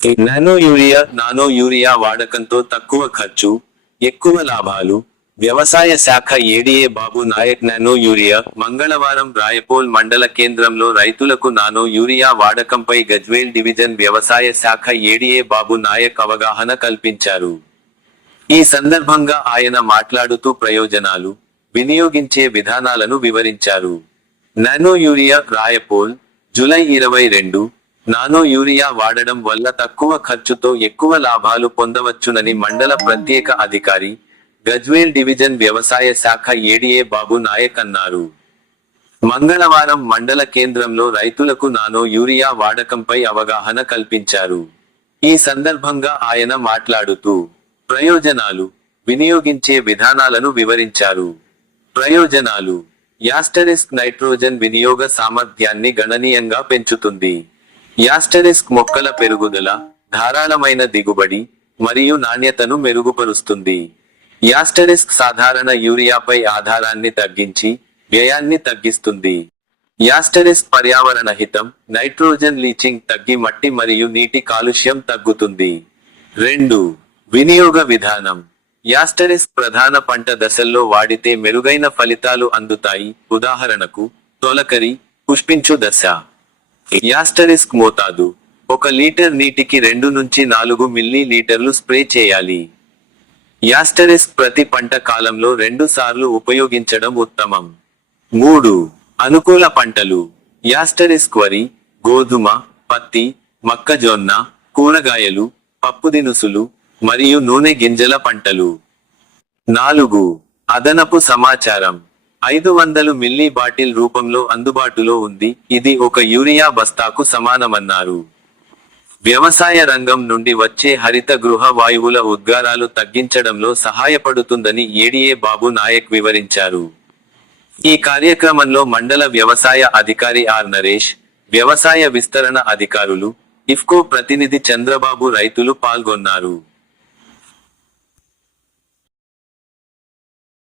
Nano urea వాడకంతో తక్కువ ఖర్చు, ఎక్కువ లాభాలు. వ్యవసాయ శాఖ ADA Babu Nayak. Nano urea. మంగళవారం రాయపోల్ మండల కేంద్రంలో రైతులకు నానో యూరియా వాడకంపై గజ్వేల్ డివిజన్ వ్యవసాయ శాఖ ఏడీఏ బాబు నాయక్ అవగాహన కల్పించారు. ఈ సందర్భంగా ఆయన మాట్లాడుతూ ప్రయోజనాలు, వినియోగించే విధానాలను వివరించారు. Nano urea. Rayapol, July 22. Nano urea వాడడం వల్ల తక్కువ ఖర్చుతో ఎక్కువ లాభాలు పొందవచ్చునని మండల ప్రత్యేక అధికారి, గజ్వేల్ డివిజన్ వ్యవసాయ శాఖ ఏడీఏ బాబు నాయక్ అన్నారు. మంగళవారం మండల కేంద్రంలో రైతులకు నానో యూరియా వాడకంపై అవగాహన కల్పించారు. ఈ సందర్భంగా ఆయన మాట్లాడుతూ ప్రయోజనాలు, వినియోగించే విధానాలను వివరించారు. ప్రయోజనాలు: నైట్రోజన్ వినియోగ సామర్థ్యాన్ని గణనీయంగా పెంచుతుంది. మొక్కల పెరుగుదల, ధారాళమైన దిగుబడి మరియు నాణ్యతను మెరుగుపరుస్తుంది. సాధారణ యూరియాపై ఆధారాన్ని తగ్గించి వ్యయాన్ని తగ్గిస్తుంది. పర్యావరణ హితం, నైట్రోజన్ లీచింగ్ తగ్గి మట్టి మరియు నీటి కాలుష్యం తగ్గుతుంది. 2. వినియోగ విధానం. ప్రధాన పంట దశల్లో వాడితే మెరుగైన ఫలితాలు అందుతాయి. ఉదాహరణకు, తొలకరి, పుష్పించు దశ. మోతాదు: 1 లీటర్ నీటికి 2 నుంచి 4 మిల్లీలీటర్లు స్ప్రే చేయాలి. ప్రతి పంట కాలంలో 2 సార్లు ఉపయోగించడం ఉత్తమం. 3. అనుకూల పంటలు. వరి, గోధుమ, పత్తి, మొక్కజొన్న, కూరగాయలు, పప్పుదినుసులు మరియు నూనె గింజల పంటలు. 4. అదనపు సమాచారం. 500 మిల్లీ బాటిల్ రూపంలో అందుబాటులో ఉంది. ఇది 1 యూరియా బస్తాకు సమానమన్నారు. వ్యవసాయ రంగం నుండి వచ్చే హరిత గృహ వాయువుల ఉద్గారాలు తగ్గించడంలో సహాయపడుతుందని ఏడీఏ బాబు నాయక్ వివరించారు. ఈ కార్యక్రమంలో మండల వ్యవసాయ అధికారి ఆర్ నరేష్, వ్యవసాయ విస్తరణ అధికారులు, ఇఫ్కో ప్రతినిధి చంద్రబాబు రైతులు పాల్గొన్నారు.